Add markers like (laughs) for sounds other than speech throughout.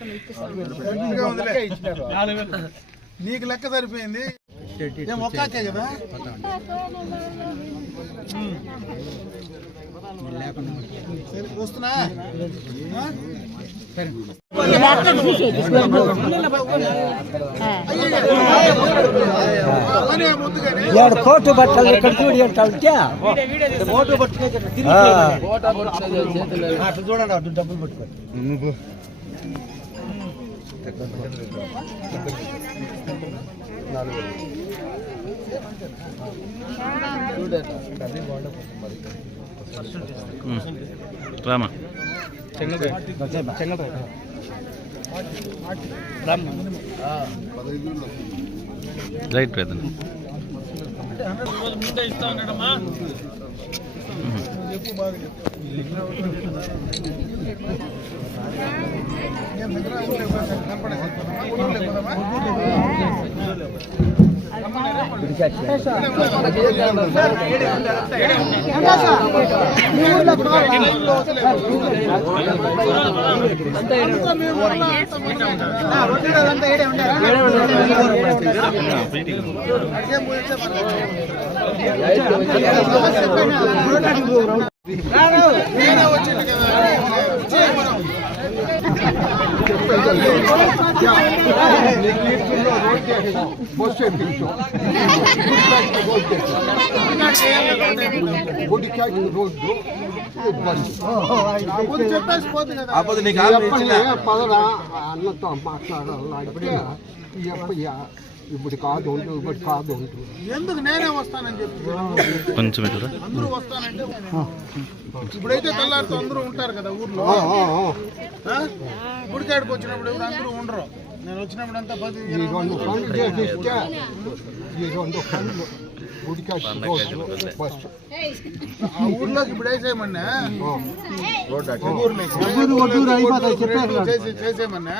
గట్టిగా ఉందిలే. నీకు లెక్క సరిపోయింది ఏం ఒక్కాకే కదా ఉమ్. సరే, వస్తున్నా ఆ? పని ఏం వద్దు కానీ. ಎರಡು ಕೋಟು ಬಟ್ಟಲು ఇక్కడ చూడి ಅಂತ ఉంటే ఓటు పట్టుకునే కదా, తిరిగి అట్లా చూడండి అటు డబ్బులు చెప్పు బాగా అంతా ఏం నిద్ర ఊర్లో పోతే కనపడే సరిపోతుందా? ఊర్లో పోదామా? అదేం పోయి నేనే వచ్చింది కదా చేయి మనం. ముందు చెప్పేసి పోతుంది పదరా అన్నతో మాట్లాడాలంటే ఇప్పుడు కాదు ఉండు ఇప్పుడు కాదు ఉండు ఎందుకు నేనే వస్తానని చెప్పి? కొంచెం ఇటురా అందరూ వస్తానంటే ఇప్పుడైతే తెల్లారితో అందరూ ఉంటారు కదా ఊర్లో? గుడికాడికి వచ్చినప్పుడు ఎవరు అందరూ ఉండరు. నేను వచ్చినప్పుడు అంతా పది ఈ రెండు పనులు చేసిస్తే ఈ రెండు పనులు ఉడికాసి ఫస్ట్ ఆ ఊర్లోకి ఇప్పుడు వేసేయమన్నా. చేసి చేసేయమన్నా?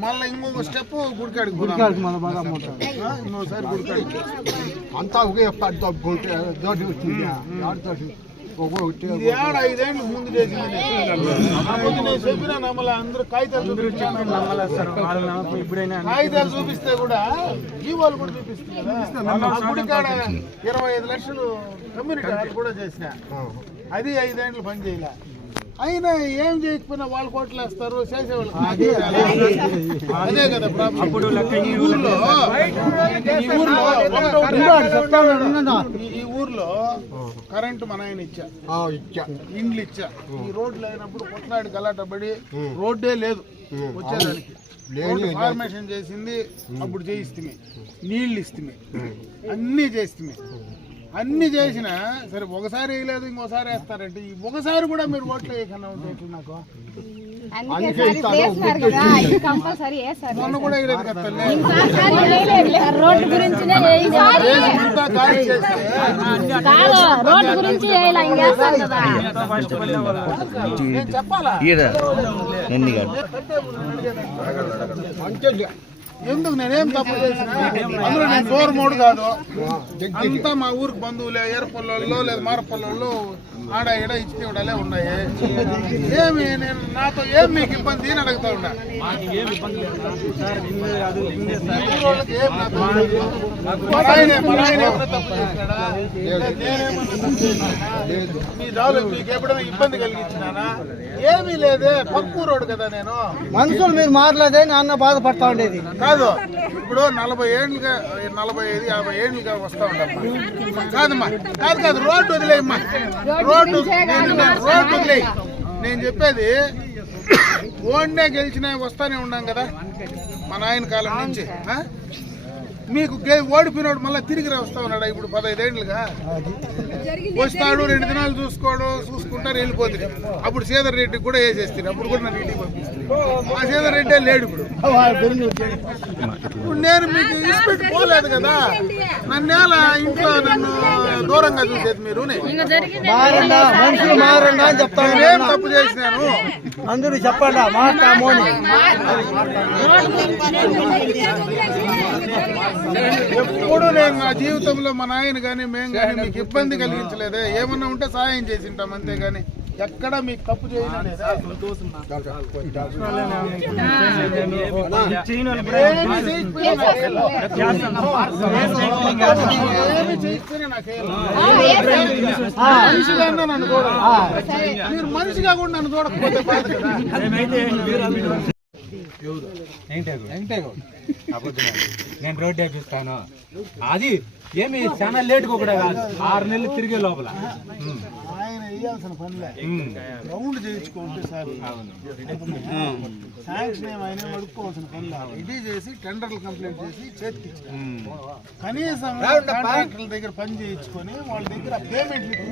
మళ్ళీ ఇంకొక స్టెప్ గుడికాడికి. గుడికాడికి మళ్ళీ బాగా? ఇంకోసారి గుడికాడికి అంతా ఒకే గుంటే దొడ్డి వచ్చింది. ఇది ఏడ ఐదేళ్ళు ముందు చెప్పినా నమ్మల అందరూ కాగితాలు చూపించాను కాగితాలు చూపిస్తే. కూడా ఈ వాళ్ళు కూడా చూపిస్తుంది ఇరవై ఐదు లక్షలు కమ్యూనిటీ కూడా చేసిన. అది ఐదేళ్ళు పని చేయలే. అయినా ఏం చేయకపోయినా వాళ్ళు కోట్లు వేస్తారు చేసేవాళ్ళు. అదే కదా ఈ ఊర్లో ఈ ఊర్లో కరెంటు మన ఆయన ఇచ్చా. ఇచ్చా. ఇండ్లు ఇచ్చా. ఈ రోడ్లు అయినప్పుడు కొట్లాడి గలాట పడి రోడ్డే లేదు వచ్చేదానికి. ఫార్మేషన్ చేసింది అప్పుడు చేయిస్తుంది నీళ్ళు ఇస్తుంది అన్నీ చేస్తుంది అన్ని చేసిన సరే ఒకసారి వేయలేదు ఇంకోసారి వేస్తారంటే ఈ ఒకసారి కూడా మీరు ఓట్లు వేయకుండా ఉంటే నాకు? మొన్న కూడా వేయలేదు కదా చెప్పాలా? ఎందుకు నేనేం తప్పు చేసిన? అందులో నేను దూరం మూడు కాదు అంతా మా ఊరికి బంధువులే ఏరపల్లెల్లో లేదా మారపల్లెల్లో ఆడ ఈడ ఇచ్చి ఇవిడలే ఉన్నాయి. ఏమి నేను నాతో ఏం మీకు ఇబ్బంది అని అడుగుతా ఉన్నా? మా దాలు మీకు ఎప్పుడైనా ఇబ్బంది కలిగించినానా? ఏమీ లేదే. పక్కూరోడు కదా నేను. మనుషులు మీరు మాట్లాడే నాన్న బాధపడతా ఉండేది. కాదు ఇప్పుడు నలభై ఏళ్ళుగా నలభై ఐదు యాభై ఏళ్ళుగా వస్తా ఉండమ్మా కాదమ్మా కాదు కాదు రోడ్డు వదిలేయమ్మా. రోడ్డు రోడ్డు నేను చెప్పేది ఓన్నే గెలిచినా వస్తానే ఉన్నాం కదా మా నాయన కాలం నుంచి? మీకు గే- ఓడిపోయినాడు మళ్ళీ తిరిగి వస్తా ఉన్నాడా ఇప్పుడు పదహైదేళ్ళుగా వస్తాడు రెండు దినాలు చూసుకోడు చూసుకుంటారు వెళ్ళిపోతుంది అప్పుడు సీదర్ రెడ్డికి కూడా వేసేస్తారు అప్పుడు కూడా నన్ను ఇంటికి పంపిస్తారు ఆ సీదర్ రెడ్డే లేడు ఇప్పుడు. ఇప్పుడు నేను మీకు ఇన్స్పెక్ట్ పోలేదు కదా. నన్నేలా ఇంట్లో నన్ను దూరంగా చూసేది మీరు? మారండా మనుషులు మారండా అని చెప్తా నేనేం తప్పు చేసినాను? అందరూ చెప్పండి ఎప్పుడు నేను నా జీవితంలో మా నాయన కానీ మేము కానీ మీకు ఇబ్బంది కలిగించలేదే. ఏమన్నా ఉంటే సహాయం చేసి ఉంటాం అంతేగాని ఎక్కడ మీకు తప్పు మనిషిగా కూడా నన్ను చూడకపోతే నేను రోడ్ వేపిస్తాను అది ఏమి చాలా లేట్ కూడా కాదు. ఆరు నెలలు తిరిగే లోపల. వేయాల్సిన పనిలే ఉమ్. రౌండ్ చేయించుకుంటే సార్ శాంక్షన్ ఏమి ఆయన అడుక్కోవాల్సిన పని లేదు ఇది చేసి టెండర్లు కంప్లీట్ చేసి చేతికి. కనీసం కాంట్రాక్టర్ల దగ్గర పని చేయించుకొని వాళ్ళ దగ్గర పేమెంట్లు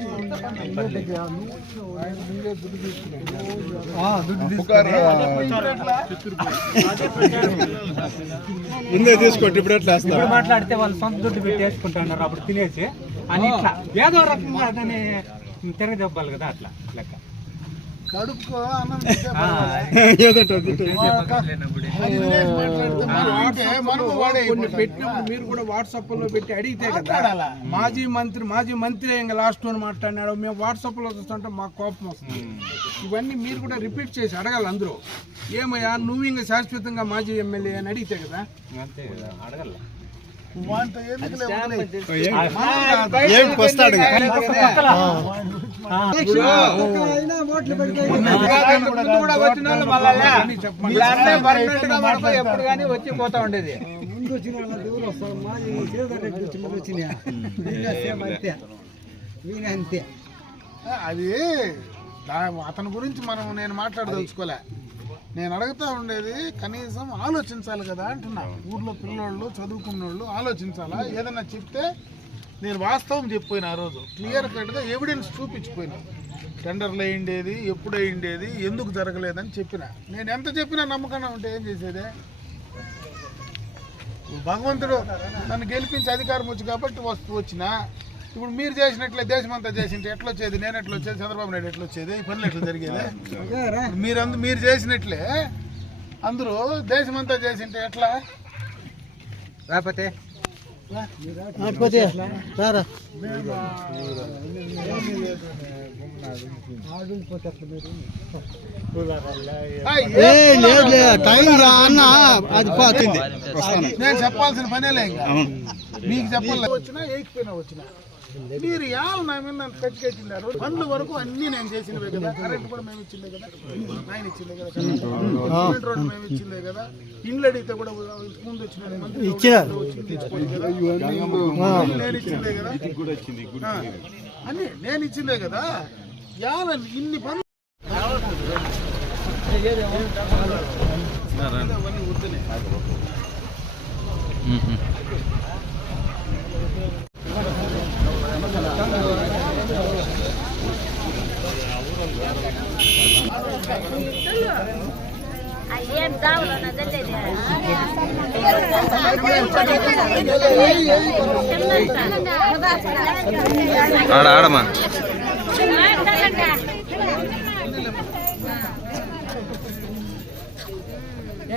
ముందే తీసుకోండి ఇప్పుడు ఎట్లా మాట్లాడితే వాళ్ళు సొంత దుడ్డు పెట్టి వేసుకుంటున్నారు అప్పుడు తినేసి అని ఇట్లా ఏదో రకంగా దాన్ని తిరగదెబ్బాలి కదా అట్లా లెక్క. కడుపుకో అన్నం (laughs) పెట్టినప్పుడు మీరు కూడా వాట్సాప్లో పెట్టి అడిగితే కదా? మాజీ మంత్రి మాజీ మంత్రి ఇంకా లాస్ట్ వన్ మాట్లాడినాడు మేము వాట్సాప్లో చూస్తుంటే మాకు కోపం వస్తుంది. ఇవన్నీ మీరు కూడా రిపీట్ చేసి అడగాలి అందరూ. ఏమయ్యా నువ్వు ఇంకా శాశ్వతంగా మాజీ ఎమ్మెల్యే అని అడిగితే కదా. అంతే కదా అడగల. ఏం వస్తాడు కూడా వచ్చిన వాళ్ళు మళ్ళా చెప్పండి ఎప్పుడు కానీ వచ్చి పోతా ఉండేది అది అతని గురించి మనం నేను మాట్లాడదలుచుకోలే. నేను అడుగుతా ఉండేది కనీసం ఆలోచించాలి కదా అంటున్నా. ఊర్లో పిల్లోళ్ళు చదువుకున్నోళ్ళు ఆలోచించాలా? ఏదన్నా చెప్తే నేను వాస్తవం చెప్పిపోయిన ఆ రోజు. క్లియర్ కట్గా ఎవిడెన్స్ చూపించిపోయినా. టెండర్లు అయ్యిండేది ఎప్పుడు అయ్యిండేది ఎందుకు జరగలేదని చెప్పిన. నేను ఎంత చెప్పినా నమ్మకంగా ఉంటే ఏం చేసేదే? భగవంతుడు నన్ను గెలిపించి అధికారం వచ్చి కాబట్టి వస్తూ వచ్చిన. ఇప్పుడు మీరు చేసినట్లే దేశమంతా చేసింటే ఎట్లా వచ్చేది నేను ఎట్లా వచ్చేది చంద్రబాబు నాయుడు ఎట్లా వచ్చేది ఈ పనులు ఎట్లా జరిగేది? మీరందు మీరు చేసినట్లే అందరూ దేశమంతా చేసింటే ఎట్లా? లేకపోతే ఆ, ఏ- టైం రా అన్న. అది పోతుంది నేను చెప్పాల్సిన పనేలే ఇంకా. మీకు చెప్పాలి వచ్చినా ఏకిపోయినా వచ్చినా. మీరు యాలు నా మీద నన్ను కచ్చికెట్టినారు పనుల వరకు అన్ని నేను చేసినవే కదా. కరెంట్ కూడా మేము ఇచ్చిందే కదా. ఆయన ఇచ్చిందే కదా. సిమెంట్ రోడ్ మేము ఇచ్చిందే కదా. ఇండ్లు అడిగితే కూడా ముందు వచ్చిన నేను ఇచ్చిందే కదా. అన్ని నేను ఇచ్చిందే కదా. యాల ఇన్ని పనులు అవన్నీ. ఏం దావులో ఆడ ఆడమ్మా నా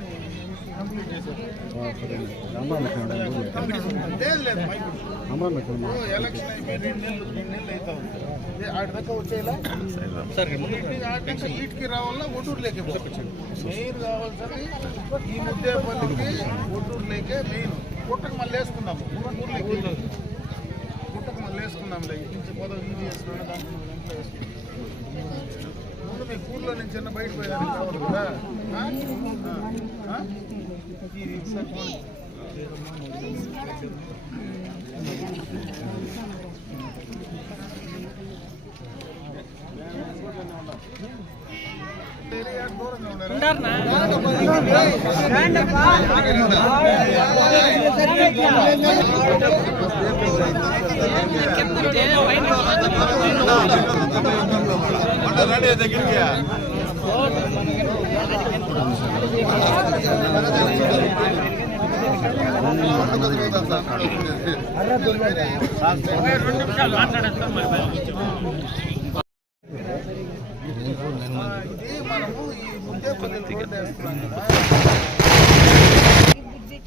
వీళ్ళు అరిస్తే అప్పుడు అందరూ లేదు, ఎలక్షన్ దాకా వచ్చేలా మెయిన్ కావాల్సింది ఈ ముద్దేపల్లికి ఒడ్డూరులోకే మెయిన్ పుట్టకు మళ్ళీ వేసుకుందాము ఊర్లోకి మళ్ళీ వేసుకుందాం ఇంటి పోదాం ఈజీ వేసుకున్నా దాంట్లో దాంట్లో వేసుకుందాం ముందు మీ కూర్లో నుంచి చిన్న బయట పోయేదానికి కావాలి కదా ఆ? ఆ? ఆ? ఇది ఒకసారి పోనీ. ఏరియా దూరంగా ఉండాలి ఇది మనము ఈ ముద్దేపల్లి రోడ్డు వేస్తున్నాం కదా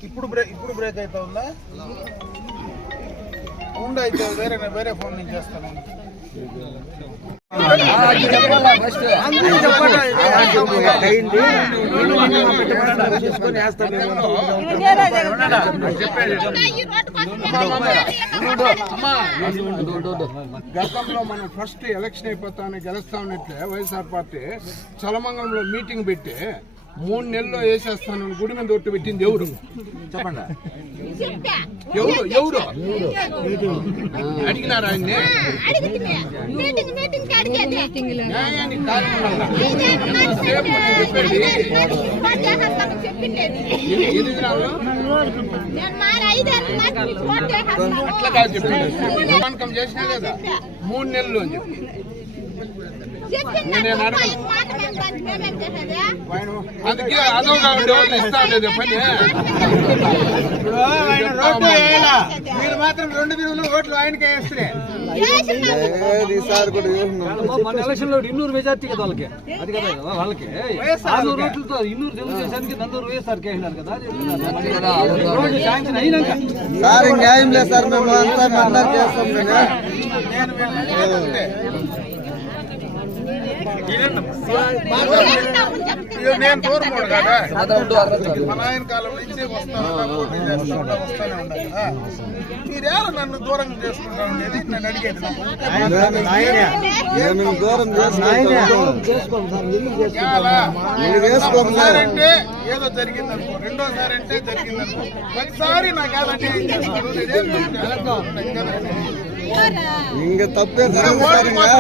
ఇప్పుడు బ్రేక్ ఇప్పుడు బ్రేక్ అవుతా ఉందా ఉండు అయితే వేరే వేరే ఫోన్ నుంచి చేస్తాను. గతంలో మనం ఫస్ట్ ఎలక్షన్ అయిపోతామని గెలుస్తామన్నట్లే వైఎస్ఆర్ పార్టీ చలమంగంలో మీటింగ్ పెట్టి మూడు నెలల్లో వేసేస్తానని గుడి మీద ఒట్టు పెట్టింది ఎవరు? చెప్పండి. చెప్పా ఎవరు? ఎవరు అడిగినారు చేసేస్తాను అట్లా కాదు చెప్పేది చేసినా లేదా మూడు నెలలు అని చెప్పి. ఈ మాట మేము దానికి మేమేం చేసేది ఆయన అందుకే ఇస్తా ఉండేది పని మీరు మాత్రం రెండు దినులు ఓట్లు ఆయనకే వేస్తే మన ఎలక్షన్లో ఇన్నూరు మెజార్టీ కదా వాళ్ళకి. అది కదా వాళ్ళకి. ఆరు రోడ్లతో ఇన్నూరు తెలుగుదేశానికి నందూరు వైఎస్ఆర్కి అయినారు కదా రోడ్డు శాంక్షన్ అయినాక. సార్ న్యాయం లేదు సార్ మేము అంతా చేస్తాం నేను నేను దూరం కదా మా నాయన కాలం నుంచి వస్తాను పోటీ చేస్తా వస్తానే కదా నన్ను దూరం చేసుకుంటా ఉండేది నన్ను అడిగేది దూరం మీరు అంటే ఏదో జరిగింది అనుకో రెండోసారి అంటే జరిగింది అనుకో ఒకసారి నాకు ఏదంటే ఏం చేస్తాను? ఇంక తప్పే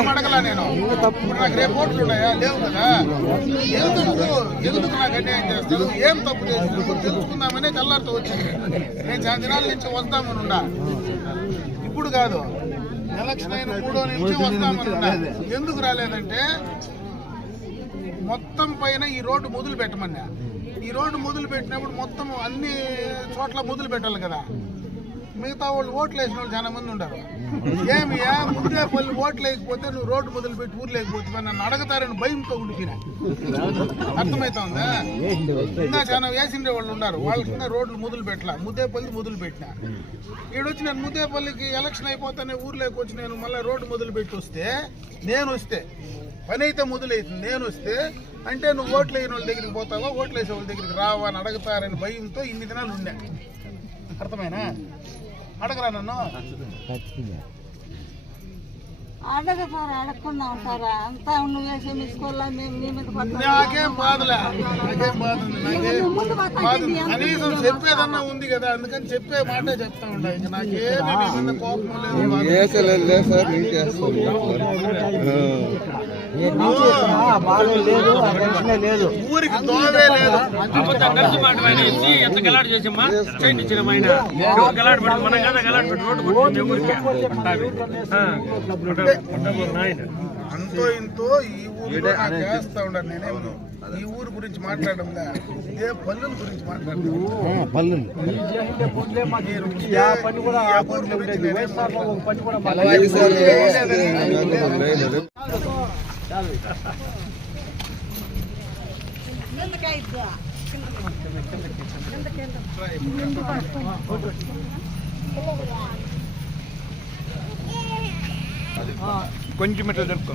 అడగలా నేను. ఇప్పుడు నాకు రేపు ఓట్లు ఉన్నాయా? లేవు కదా? ఎందుకు ఎందుకు నాకు అన్యాయం చేస్తారు ఏం తప్పు చేసినందుకు తెలుసుకుందామనే కల్లారితో వచ్చింది. నేను చాలా దినాల నుంచి వస్తామని ఉండా ఇప్పుడు కాదు. ఎలక్షన్ అయిన మూడో నుంచి వస్తామని ఉండా ఎందుకు రాలేదంటే మొత్తం పైన ఈ రోడ్డు మొదలు పెట్టమన్నా ఈ రోడ్డు మొదలు పెట్టినప్పుడు మొత్తం అన్ని చోట్ల మొదలు పెట్టాలి కదా. మిగతా వాళ్ళు ఓట్లు వేసిన వాళ్ళు చాలా మంది ఉంటారు ఏమియా ముందే పల్లి ఓట్లు వేయకపోతే నువ్వు రోడ్డు మొదలు పెట్టి ఊరు లేకపోతే నన్ను అడగతారని భయంతో ఉండిపోయినా అర్థమవుతుందా ఇంకా చాలా వేసిండే వాళ్ళు ఉన్నారు. వాళ్ళ కింద రోడ్లు మొదలు పెట్టలా. ముద్దేపల్లి మొదలు పెట్టినా. ఈడొచ్చి నేను ముద్దేపల్లికి ఎలక్షన్ అయిపోతానే ఊర్లోకి వచ్చి నేను మళ్ళీ రోడ్డు మొదలు పెట్టి వస్తే నేను వస్తే పని అయితే మొదలైతుంది. నేను వస్తే అంటే నువ్వు ఓట్లు వేయని వాళ్ళ దగ్గరికి పోతావా ఓట్లు వేసే వాళ్ళ దగ్గరికి రావా అని అడుగుతారని భయంతో ఇన్ని దినాలు ఉండే. అర్థమైనా? అడగరా నన్ను? అడగతారా అడగకుండా ఉంటారా? అంతా నువ్వు మేము మీద. నాకేం బాధలే నాకేం బాధ. కనీసం చెప్పేదన్నా ఉంది కదా అందుకని చెప్పే మాటే చెప్తా ఉండా. ఇంక నాకేమి కోపం లేదు బాధ లేదు ఊరికి దోవే లేదు. ఎంత గలాట్ చేసామా చేయండి ఇచ్చిన ఆయన. గలాట్ పెట్టి మనం కదా గలాట్ పెట్టి రోడ్డు కొట్టింది ఊరికి అంతో ఇంతో ఈ ఊరిలో నాకు చేస్తా నేనేం? ఈ ఊరు గురించి మాట్లాడడం ఇదే పల్లెల గురించి మాట్లాడడం. పళ్ళు కొంచెం ఇట్లా జరుపుకో.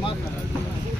మాట్లాడాలి